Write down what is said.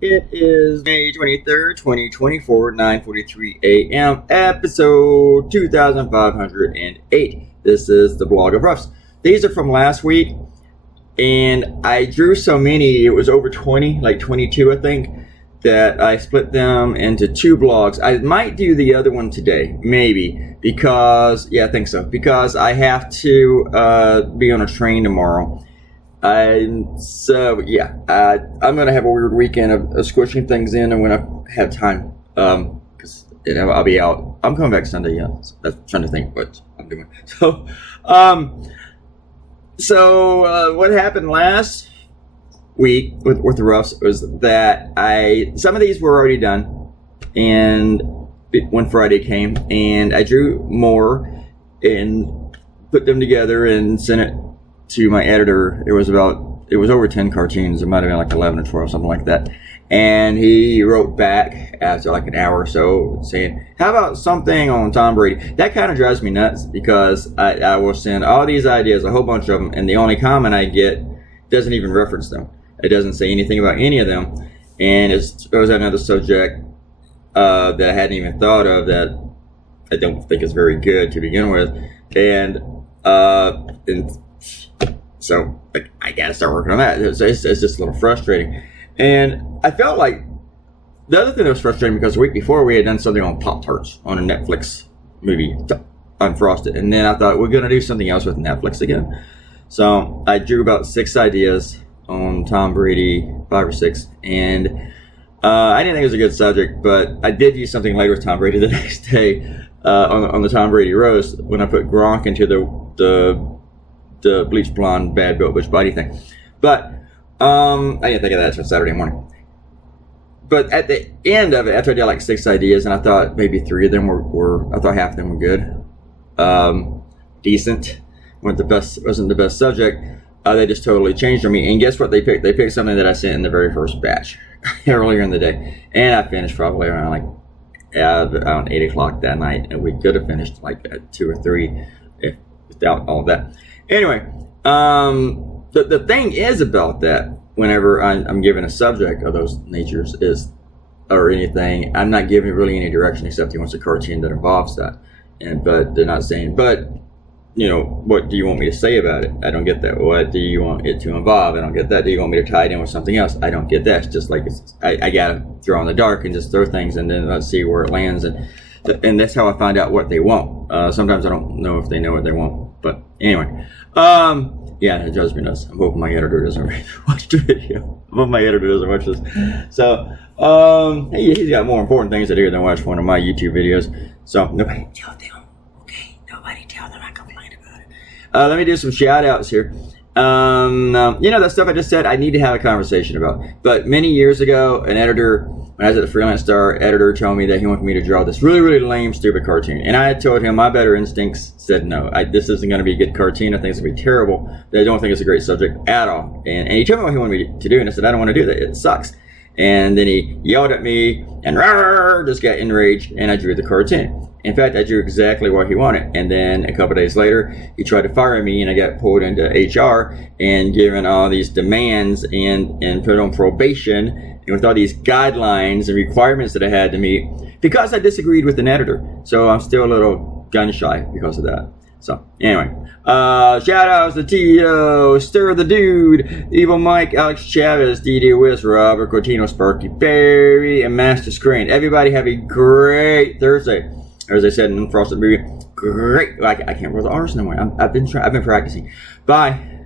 It is May 23rd, 2024, 9:43 a.m., episode 2508. This is the Blog of Roughs. These are from last week, and I drew so many, it was over 20, like 22, I think, that I split them into two blogs. I might do the other one today, maybe, because, yeah, I think so, because I have to be on a train tomorrow. I'm going to have a weird weekend of squishing things in and when I have time, because I'll be out. I'm coming back Sunday, yeah. So I'm trying to think what I'm doing. So what happened last week with the roughs was that some of these were already done, and when Friday came, and I drew more and put them together and sent it to my editor. It was over 10 cartoons. It might have been like 11 or 12, something like that. And he wrote back after like an hour or so saying, how about something on Tom Brady? That kind of drives me nuts, because I will send all these ideas, a whole bunch of them, and the only comment I get doesn't even reference them. It doesn't say anything about any of them. And it was another subject that I hadn't even thought of, that I don't think is very good to begin with. And so I gotta start working on that. It's just a little frustrating. And I felt like the other thing that was frustrating, because the week before we had done something on Pop-Tarts on a Netflix movie, Unfrosted. And then I thought, we're gonna do something else with Netflix again. So I drew about 6 ideas on Tom Brady, 5 or 6. And I didn't think it was a good subject, but I did use something later with Tom Brady the next day on the Tom Brady roast, when I put Gronk into the bleach blonde bad Bill Bush body thing. But I didn't think of that until Saturday morning. But at the end of it, after I did like 6 ideas, and I thought maybe 3 of them were I thought half of them were good, decent, wasn't the best subject. They just totally changed on me. And guess what they picked? They picked something that I sent in the very first batch earlier in the day, and I finished probably around around 8 o'clock that night, and we could have finished like at 2 or 3 without all of that. Anyway, the thing is about that, whenever I'm given a subject of those natures or anything, I'm not giving really any direction, except he wants a cartoon that involves that. But they're not saying, but, what do you want me to say about it? I don't get that. What do you want it to involve? I don't get that. Do you want me to tie it in with something else? I don't get that. It's just like I gotta throw in the dark and just throw things, and then let's see where it lands. And that's how I find out what they want. Sometimes I don't know if they know what they want. But anyway, yeah, it drives me nuts. I'm hoping my editor doesn't watch the video. I'm hoping my editor doesn't watch this. So, he's got more important things to do than watch one of my YouTube videos. So, nobody tell them. Okay, nobody tell them I complained about it. Let me do some shout outs here. That stuff I just said, I need to have a conversation about. But many years ago, an editor, when I was at the Freelance Star, editor told me that he wanted me to draw this really, really lame, stupid cartoon. And I told him my better instincts said no. This isn't going to be a good cartoon. I think it's going to be terrible. I don't think it's a great subject at all. And he told me what he wanted me to do, and I said, I don't want to do that. It sucks. And then he yelled at me and just got enraged, and I drew the cartoon. In fact, I drew exactly what he wanted. And then a couple days later, he tried to fire me, and I got pulled into HR and given all these demands and put on probation, and with all these guidelines and requirements that I had to meet, because I disagreed with an editor. So I'm still a little gun shy because of that. So anyway, shout outs to Tito, Stir the Dude, Evil Mike, Alex Chavez, D.D. Wiz, Robert Cortino, Sparky Perry, and Master Screen. Everybody have a great Thursday. Or as I said in Unfrosted movie, great. I can't roll the R's no more. I've been practicing. Bye.